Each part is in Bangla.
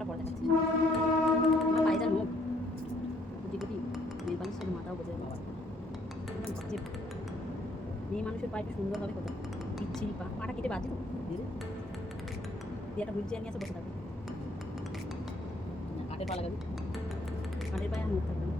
জামাটা পরে দেখাচ্ছি। আমার পায়ে যা নোখ গুটি গুটি মেয়ে পালিশ সাথে মাথাও বোঝে বাবা বাজে। মেয়ে মানুষের পা একটু সুন্দর হবে কোথাও পিচ্ছিরি পাটা কেটে বাদ দিত দিয়ে একটা হুইল চেয়ার নিয়ে আসে বসে থাকবে। কাঠের পা লাগাবি, কাঠের পায়ে আর মুখ থাকবে না।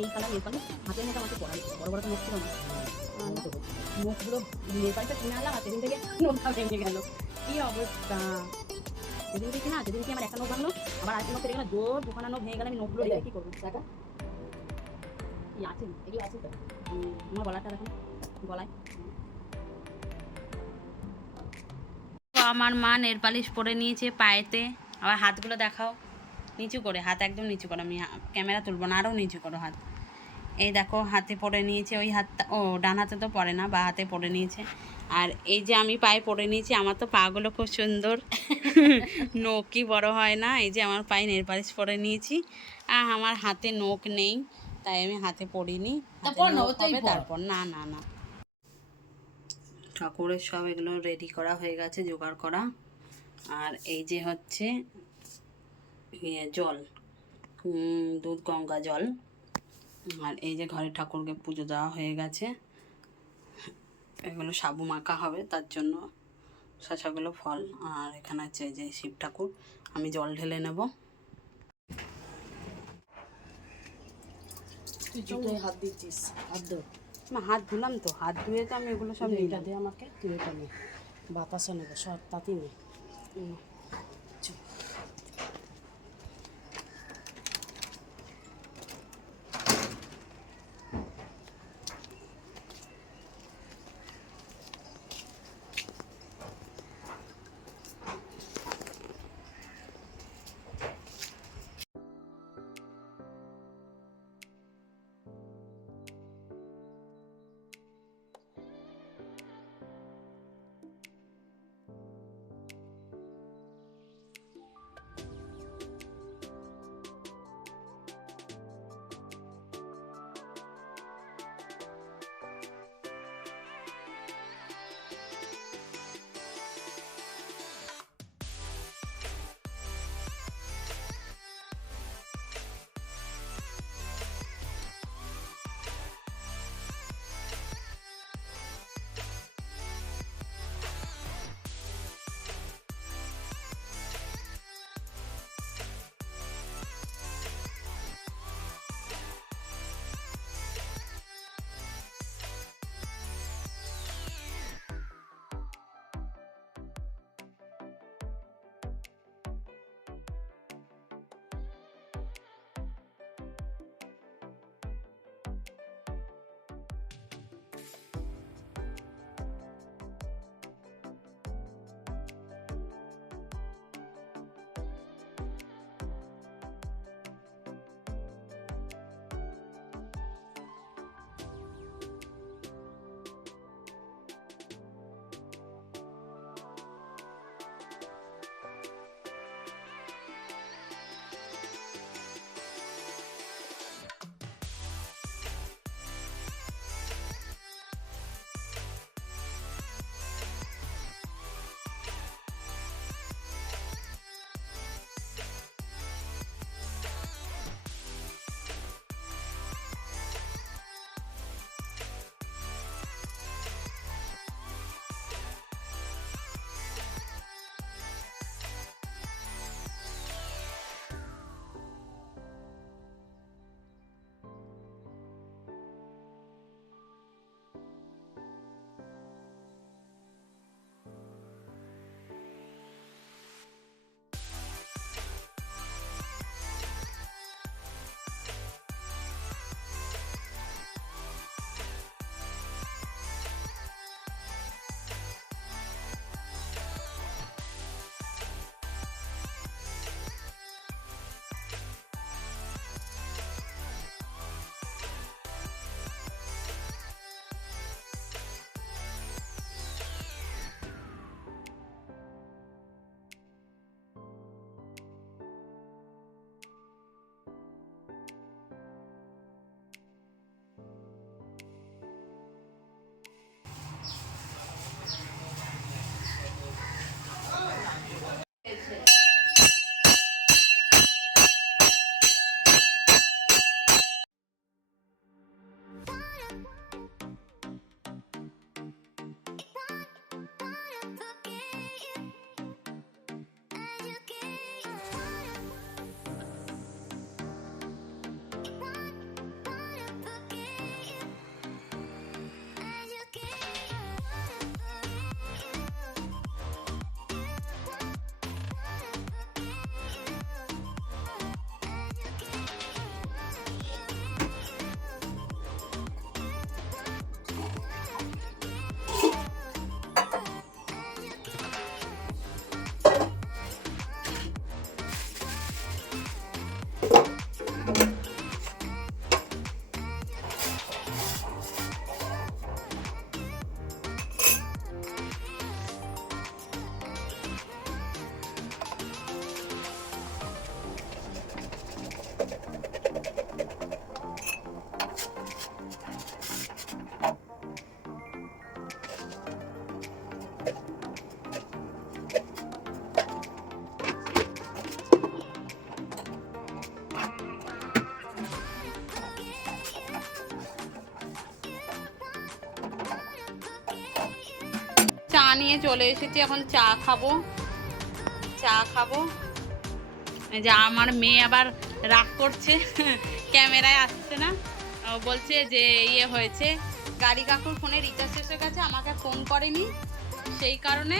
এই কালার নেল পালিশ হাতের মতো আমাকে পড়াই বড় বড় তো মুখ ছিল না, মুখগুলো নেল পালিশটা কিনে আনলাম আর সেদিন থেকে নোখটা ভেঙে গেল। কি অবস্থা সেদিন থেকে না, সেদিন কি আমার একটা নোখ ভাঙলো আবার আরেকটা নোখ কেটে গেল, জোর দুখানা নোখ ভেঙে গেল। আমি নোখগুলো রেখে কি করবো? টাকা কি আছে এগুলো আছে তো আমার গলাটা দেখুন গলায়। আমার মা নেল পালিশ পরে নিয়েছে পায়েতে, আবার হাতগুলো দেখাও নিচু করে, হাত একদম নিচু করো, আমি ক্যামেরা তুলবো না, আরও নিচু করো হাত। এই দেখো হাতে পরে নিয়েছে, ওই হাতটা ও ডান হাতে তো পরে না, বা হাতে পরে নিয়েছে। আর এই যে আমি পায়ে পরে নিয়েছি, আমার তো পাগুলো খুব সুন্দর নখই বড় হয় না। এই যে আমার পায়ে নেল পালিশ পরে নিয়েছি, আর আমার হাতে নখ নেই তাই আমি হাতে পরিনি, তারপর না না না ঠাকুরের সব এগুলো রেডি করা হয়ে গেছে, জোগাড় করা। আর এই যে হচ্ছে জল, দুধ গঙ্গা জল। আর এই যে ঘরে ঠাকুরকে পুজো দেওয়া হয়ে গেছে, এগুলো সাবু মাখা হবে তার জন্য শশাগুলো ফল। আর এখানে আছে যে শিব ঠাকুর, আমি জল ঢেলে নেব। হাত দিচ্ছিস, হাত ধর। না হাত ধুলাম তো, হাত ধুয়ে তো আমি এগুলো সব এটা দে আমাকে, তুই এটা নে, বাতাসা নেবো সব তাতেই নে। চা নিয়ে চলে এসেছি, এখন চা খাবো। এই যে আমার মেয়ে আবার রাগ করছে, ক্যামেরায় আসছে না। ও বলছে যে ইয়ে হয়েছে, গাড়ি কাকুর ফোনে রিচার্জ শেষ হয়ে গেছে, আমাকে ফোন করেনি, সেই কারণে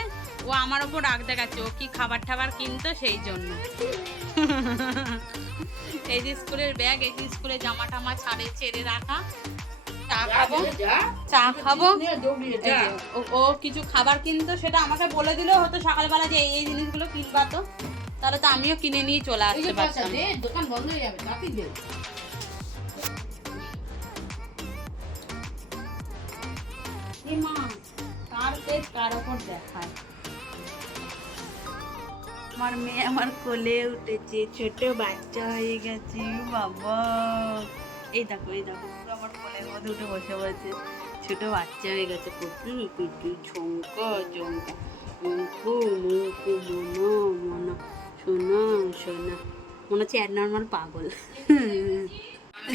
ও আমার ওপর রাগ দেখাচ্ছে। ও কি খাবার টাবার কিনতো সেই জন্য। এই যে স্কুলের ব্যাগ, এই যে স্কুলের জামা টামা ছেড়ে রাখা। চা খাবো। এই যে ও কিছু খাবার কিনতো, সেটা আমাকে বলে দিলেও হতো সকালবেলা যে এই জিনিসগুলো কিনবা, তো তাহলে তো আমিও কিনে নিয়ে চলে আসতে পারতাম। দোকান বন্ধ হয়ে যাবে, তাতেই দে। মা কার পেট কার ওপর দেখায়। আমার মেয়ে আমার কোলে উঠেছে, ছোট বাচ্চা হয়ে গেছে বাবা। এই দেখো পুরো আমার কোলের মধ্যে উঠে বসে বসে ছোট বাচ্চা হয়ে গেছে। পুটু পিটু ঝুমকা ঝুমকা মুকু মুকু মনা সোনা সোনা, মনে হচ্ছে অ্যাবনর্মাল পাগল।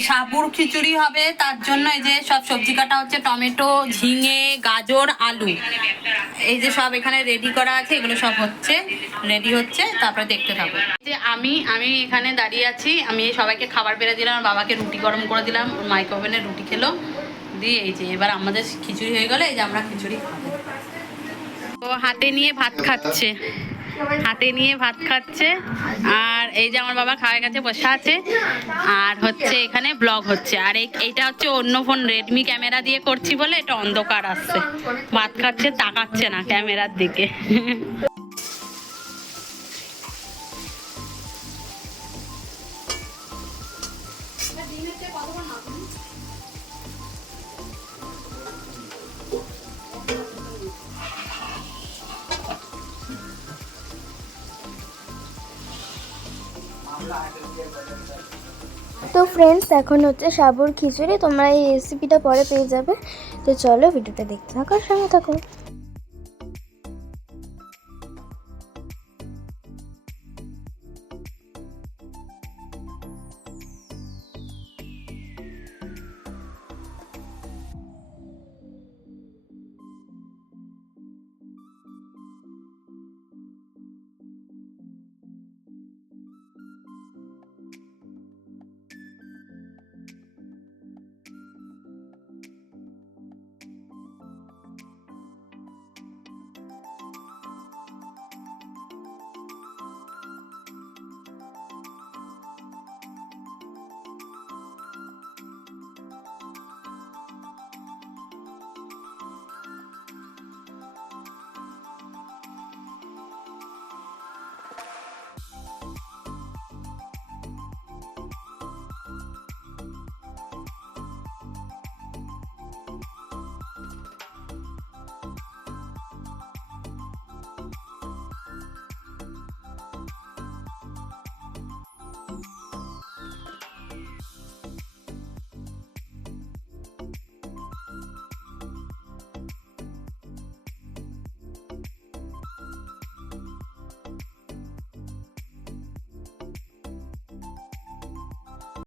সাবুর খিচুড়ি হবে, তার জন্য এই যে সব সবজি কাটা হচ্ছে, টমেটো, ঝিঙে, গাজর, আলু, এই যে সব এখানে রেডি করা আছে। এগুলো সব রেডি হচ্ছে, তারপরে দেখতে থাকো। যে আমি এখানে দাঁড়িয়ে আছি, আমি সবাইকে খাবার বেড়ে দিলাম, আমার বাবাকে রুটি গরম করে দিলাম, মাইক্রো ওভেনে রুটি খেলো, দিয়ে এই যে এবার আমাদের খিচুড়ি হয়ে গেলে এই যে আমরা খিচুড়ি খাবো। ও হাতে নিয়ে ভাত খাচ্ছে, আর এই যে আমার বাবা খাওয়ার কাছে বসে আছে, আর হচ্ছে এখানে ব্লগ হচ্ছে। আর এইটা হচ্ছে অন্য ফোন, রেডমি ক্যামেরা দিয়ে করছি বলে এটা অন্ধকার আসছে। ভাত খাচ্ছে, তাকাচ্ছে না ক্যামেরার দিকে। তো ফ্রেন্ডস, এখন হচ্ছে সাবুর খিচুড়ি। তোমরা এই রেসিপিটা পরে পেয়ে যাবে। তো চলো ভিডিওটা দেখতে থাকো, সঙ্গে থাকো।